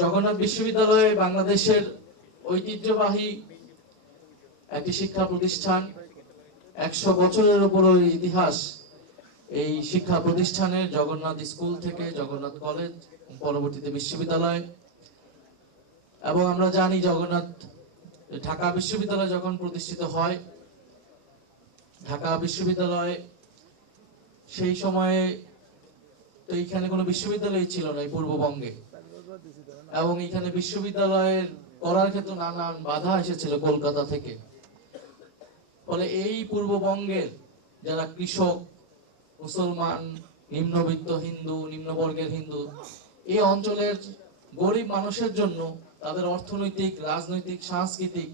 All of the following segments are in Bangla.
জগন্নাথ বিশ্ববিদ্যালয় বাংলাদেশের ঐতিহ্যবাহী একটি শিক্ষা প্রতিষ্ঠান। 100 বছরের উপরও ইতিহাস এই শিক্ষা প্রতিষ্ঠানের, জগন্নাথ স্কুল থেকে জগন্নাথ কলেজ, পরবর্তীতে বিশ্ববিদ্যালয়। এবং আমরা জানি ঢাকা বিশ্ববিদ্যালয় যখন প্রতিষ্ঠিত হয়, ঢাকা বিশ্ববিদ্যালয় সেই সময়ে তো এখানে কোনো বিশ্ববিদ্যালয় ছিল না এই পূর্ববঙ্গে, এবং এখানে বিশ্ববিদ্যালয়ের করার ক্ষেত্রে নানান বাধা এসেছিল কলকাতা থেকে। ফলে এই পূর্ববঙ্গের যারা কৃষক, মুসলমান, নিম্নবিত্ত হিন্দু, নিম্নবর্গের হিন্দু, এই অঞ্চলের গরিব মানুষের জন্য তাদের অর্থনৈতিক, রাজনৈতিক, সাংস্কৃতিক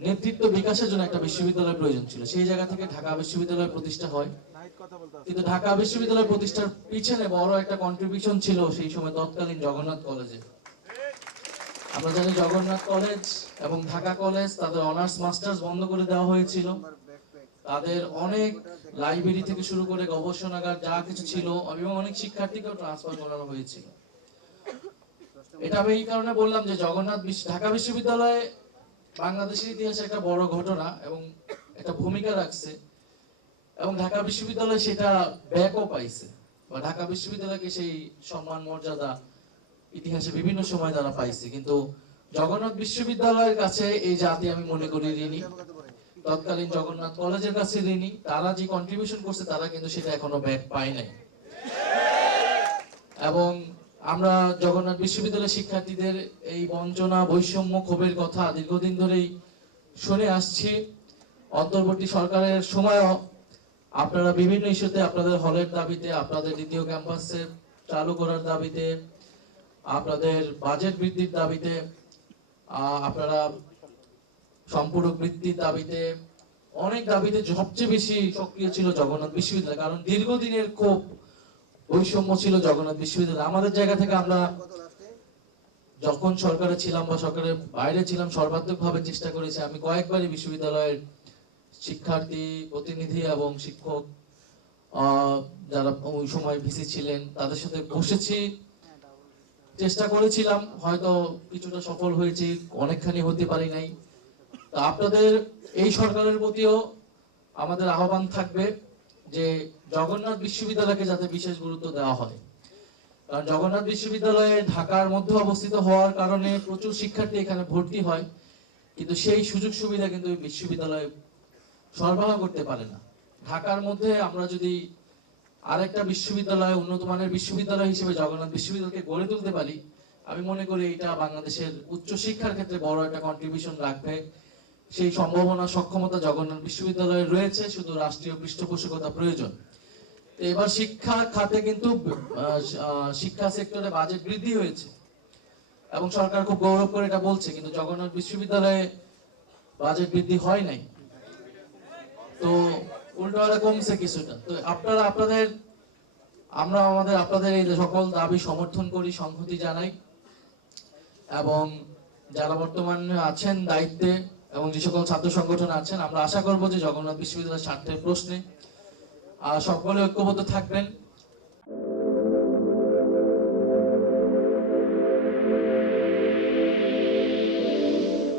নেতৃত্ব বিকাশের জন্য একটা বিশ্ববিদ্যালয়ের প্রয়োজন ছিল। সেই জায়গা থেকে ঢাকা বিশ্ববিদ্যালয় প্রতিষ্ঠা হয়। কিন্তু ঢাকা বিশ্ববিদ্যালয় প্রতিষ্ঠার পিছনে বড় একটা কন্ট্রিবিউশন ছিল সেই সময় তৎকালীন জগন্নাথ কলেজে। আমরা জানি জগন্নাথ কলেজ এবং ঢাকা কলেজ তাদের অনার্স মাস্টার্স বন্ধ করে দেওয়া হয়েছিল। তাদের অনেক লাইব্রেরি থেকে শুরু করে গবেষণাগার যা কিছু ছিল এবং অনেক শিক্ষার্থীকেও ট্রান্সফার করানো হয়েছিল। এটা আমি এই কারণে বললাম যে ঢাকা বিশ্ববিদ্যালয়ে বাংলাদেশের ইতিহাসে একটা বড় ঘটনা এবং একটা ভূমিকা রাখছে, এবং ঢাকা বিশ্ববিদ্যালয় সেটা ব্যাকও পাইছে, বা ঢাকা বিশ্ববিদ্যালয়কে সেই সম্মান মর্যাদা ইতিহাসে বিভিন্ন সময় তারা পাইছে। কিন্তু জগন্নাথ বিশ্ববিদ্যালয়ের কাছে এই জাতি আমি মনে করি ঋণী, তৎকালীন জগন্নাথ কলেজের কাছে ঋণী। তারা যে কন্ট্রিবিউশন করছে তারা কিন্তু সেটা এখনো ব্যাক পায় নাই। এবং আমরা জগন্নাথ বিশ্ববিদ্যালয়ের শিক্ষার্থীদের এই বঞ্চনা, বৈষম্য, ক্ষোভের কথা দীর্ঘদিন ধরেই শুনে আসছি। অন্তর্বর্তী সরকারের সময়ও আপনারা বিভিন্ন ইস্যুতে আপনাদের হলের দাবিতে, আপনাদের দ্বিতীয় ক্যাম্পাসে চালু করার দাবিতে, আপনাদের বাজেট বৃদ্ধির দাবিতে, আপনারা সম্পূরক বৃত্তির দাবিতে, অনেক দাবিতে সবচেয়ে বেশি সক্রিয় ছিল জগন্নাথ বিশ্ববিদ্যালয়। কারণ দীর্ঘদিনের ক্ষোভ, বৈষম্য ছিল জগন্নাথ বিশ্ববিদ্যালয়। আমাদের জায়গা থেকে আমরা যখন সরকারে ছিলাম বা সরকারের বাইরে ছিলাম, সর্বাত্মকভাবে চেষ্টা করেছি। আমি কয়েকবারই বিশ্ববিদ্যালয়ের শিক্ষার্থী, প্রতিনিধি এবং শিক্ষক যারা ওই সময় ভিসি ছিলেন তাদের সাথে বসেছি, চেষ্টা করেছিলাম। হয়তো কিছুটা সফল হয়েছি, অনেকখানি হতে পারি নাই। তো আপনাদের এই সরকারের প্রতিও আমাদের আহ্বান থাকবে যে জগন্নাথ বিশ্ববিদ্যালয়কে যাতে বিশেষ গুরুত্ব দেওয়া হয়। কারণ জগন্নাথ বিশ্ববিদ্যালয়ে ঢাকার মধ্যে অবস্থিত হওয়ার কারণে প্রচুর শিক্ষার্থী এখানে ভর্তি হয়, কিন্তু সেই সুযোগ সুবিধা কিন্তু বিশ্ববিদ্যালয় সরবরাহ করতে পারে না। ঢাকার মধ্যে আমরা যদি আরেকটা বিশ্ববিদ্যালয়, উন্নত মানের বিশ্ববিদ্যালয় হিসেবে জগন্নাথ বিশ্ববিদ্যালয়কে গড়ে তুলতে পারি, আমি মনে করি এটা বাংলাদেশের উচ্চ শিক্ষার ক্ষেত্রে বড় একটা কন্ট্রিবিউশন রাখবে। সেই সম্ভাবনা, সক্ষমতা জগন্নাথ বিশ্ববিদ্যালয়ে রয়েছে, শুধু রাষ্ট্রীয় পৃষ্ঠপোষকতা প্রয়োজন। এবার শিক্ষা খাতে কিন্তু শিক্ষা সেক্টরে বাজেট বৃদ্ধি হয়েছে এবং সরকার খুব গৌরব করে এটা বলছে, কিন্তু জগন্নাথ বিশ্ববিদ্যালয়ে বাজেট বৃদ্ধি হয় নাই, তো উল্টো কমছে কিছুটা। তো আমরা আপনাদের এই সকল দাবি সমর্থন করি, সংহতি জানাই। এবং যারা বর্তমানে আছেন দায়িত্বে এবং যে সকল ছাত্র সংগঠন আছেন, আমরা আশা করব যে জগন্নাথ বিশ্ববিদ্যালয়ের স্বার্থের প্রশ্নে সকলে ঐক্যবদ্ধ থাকবেন।